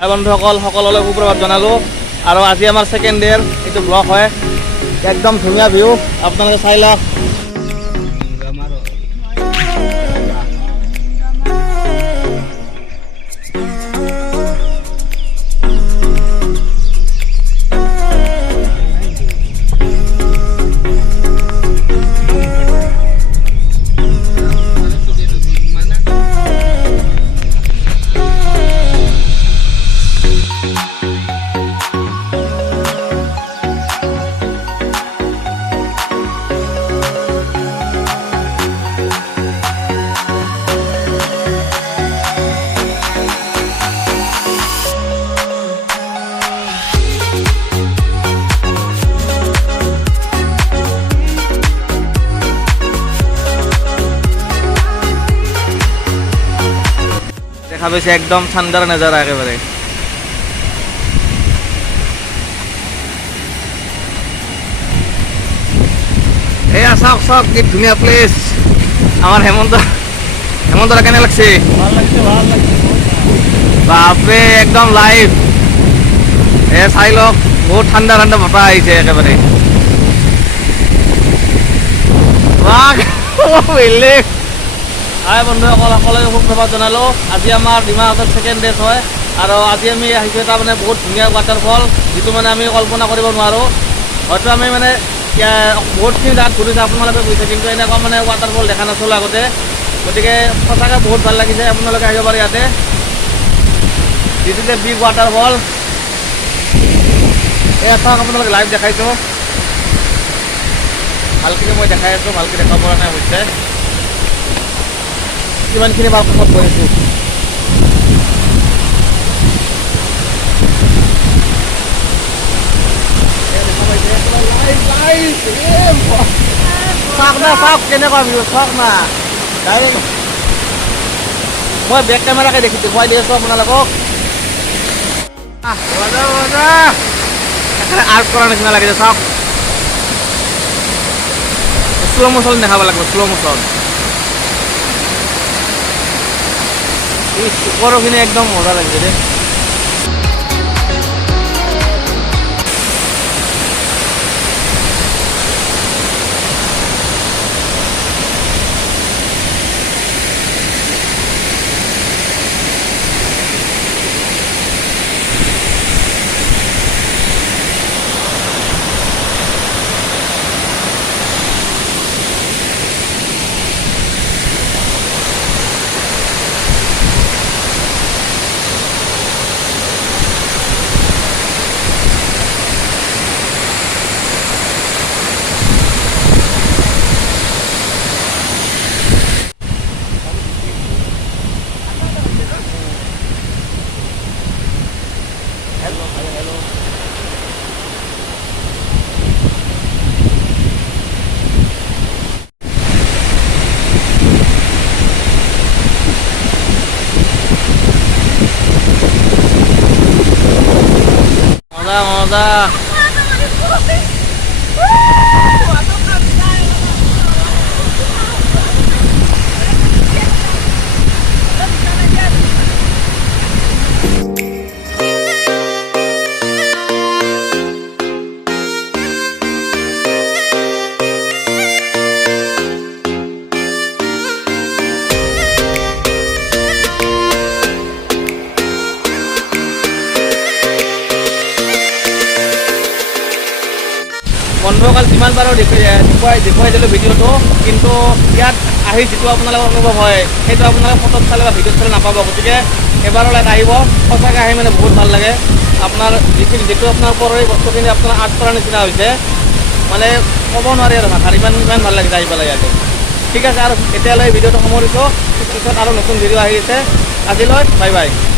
বন্ধুসকল সকলোলৈ সুপ্ৰভাত জনালোঁ আৰু আজি আমাৰ ছেকেণ্ড ডে'ৰ এইটো ব্লগ হয় একদম ধুনীয়া ভিউ আপোনালোকে চাই লওক দেখা পাইছে একদম ঠাণ্ডাৰ নজাৰা একেবাৰে এয়া চাওক চাওক কি ধুনীয়া প্লেচ আমাৰ হেমন্ত কেনে লাগছে বাপৰে একদম লাইভ এ চাই লওক বহুত ঠাণ্ডা ঠাণ্ডা বতাহ আহিছে একেবাৰে বেলেগ হাই বন্ধুসকল সকলোকে সুপ্ৰভাত জনালোঁ আজি আমাৰ ডিমা হাছাওত ছেকেণ্ড ডে হয় আৰু আজি আমি আহিছোঁ এটা মানে বহুত ধুনীয়া ৱাটাৰফল যিটো মানে আমি কল্পনা কৰিব নোৱাৰোঁ হয়তো আমি মানে বহুতখিনি জেগাত ঘূৰিছোঁ আপোনালোকে গৈছে কিন্তু এনেকুৱা মানে ৱাটাৰফল দেখা নাছিলোঁ আগতে গতিকে সঁচাকৈ বহুত ভাল লাগিছে আপোনালোকে আহিব পাৰে ইয়াতে যিটো যে বিগ ৱাটাৰফল এয়া চাওক আপোনালোকে লাইভ দেখাইছোঁ ভালকৈ মই দেখাই আছোঁ ভালকৈ দেখাব পৰা নাই হৈছে কিমানখিনি ভাল কামত গৈ আছোঁ চাওক না চাওক কেনেকুৱা ভিউ চাওক না ডাইৰেক্ট মই বেক কেমেৰাকে দেখুৱাই দি আছোঁ আপোনালোকক আৰ্ট কৰাৰ নিচিনা লাগিছে চাওক শ্ল' মোচন দেখাব লাগিব শ্ল' মোচন ওপৰখিনি একদম মজা লাগিছে দেই মজা বন্ধুসকল যিমান পাৰোঁ দেখুৱাই দিলোঁ ভিডিঅ'টো কিন্তু ইয়াত আহি যিটো আপোনালোকৰ অনুভৱ হয় সেইটো আপোনালোকে ফটোত চালে বা ভিডিঅ'ত চালে নাপাব গতিকে এবাৰো ইয়াত আহিব সঁচাকৈ আহি মানে বহুত ভাল লাগে আপোনাৰ যিটো আপোনাৰ ওপৰৰ বস্তুখিনি আপোনাৰ আৰ্ট কৰাৰ নিচিনা হৈছে মানে ক'ব নোৱাৰি আৰু ভাষাৰ ইমান ভাল লাগিছে আহি পেলাই ইয়াতে ঠিক আছে আৰু এতিয়ালৈ ভিডিঅ'টো সামৰিছোঁ পিছত আৰু নতুন ভিডিঅ' আহি আছে আজিলৈ বাই বাই